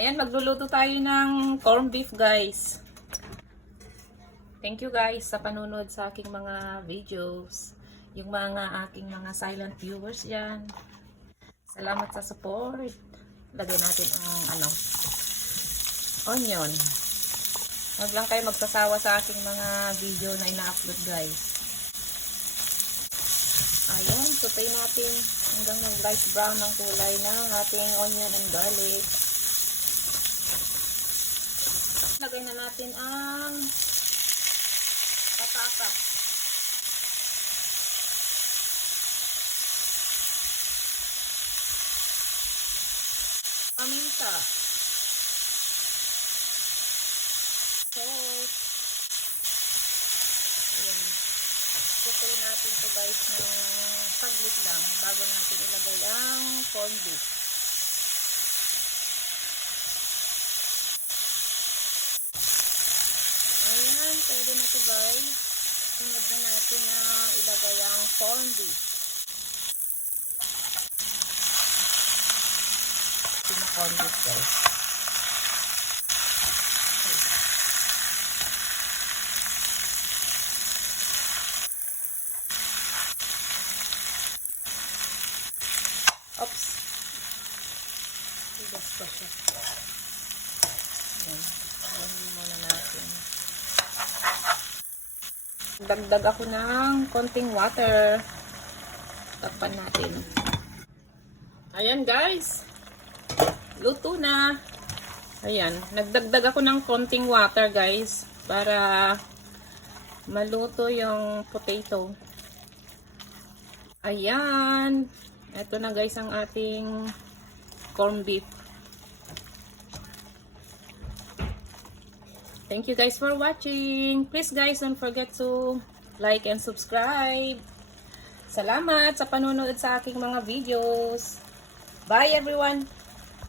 Ayan, magluluto tayo ng corned beef, guys. Thank you guys sa panunod sa aking mga videos. Yung mga aking mga silent viewers yan. Salamat sa support. Lagay natin ang onion. Huwag lang kayo magsasawa sa aking mga video na ina-upload, guys. Ayan, sutay natin hanggang mag-light brown ang kulay ng ating onion and garlic. Lagay na natin ang patatas. Paminta. Salt. Ayan. Sutay natin to guys ng saglit lang bago natin ilagay ang corned beef. Ayan, pwede na to guys. Sunod na natin na ilagay ang corned beef. Ito na corned beef guys. Oops. Tigas pa siya. Ayan. Ayan muna natin. Dagdag ako ng konting water. Takpan natin. Ayan guys. Luto na. Ayan. Nagdagdag ako ng konting water guys. Para maluto yung potato. Ayan. Ito na guys ang ating corned beef. Thank you guys for watching. Please guys, don't forget to like and subscribe. Salamat sa panonood sa aking mga videos. Bye everyone!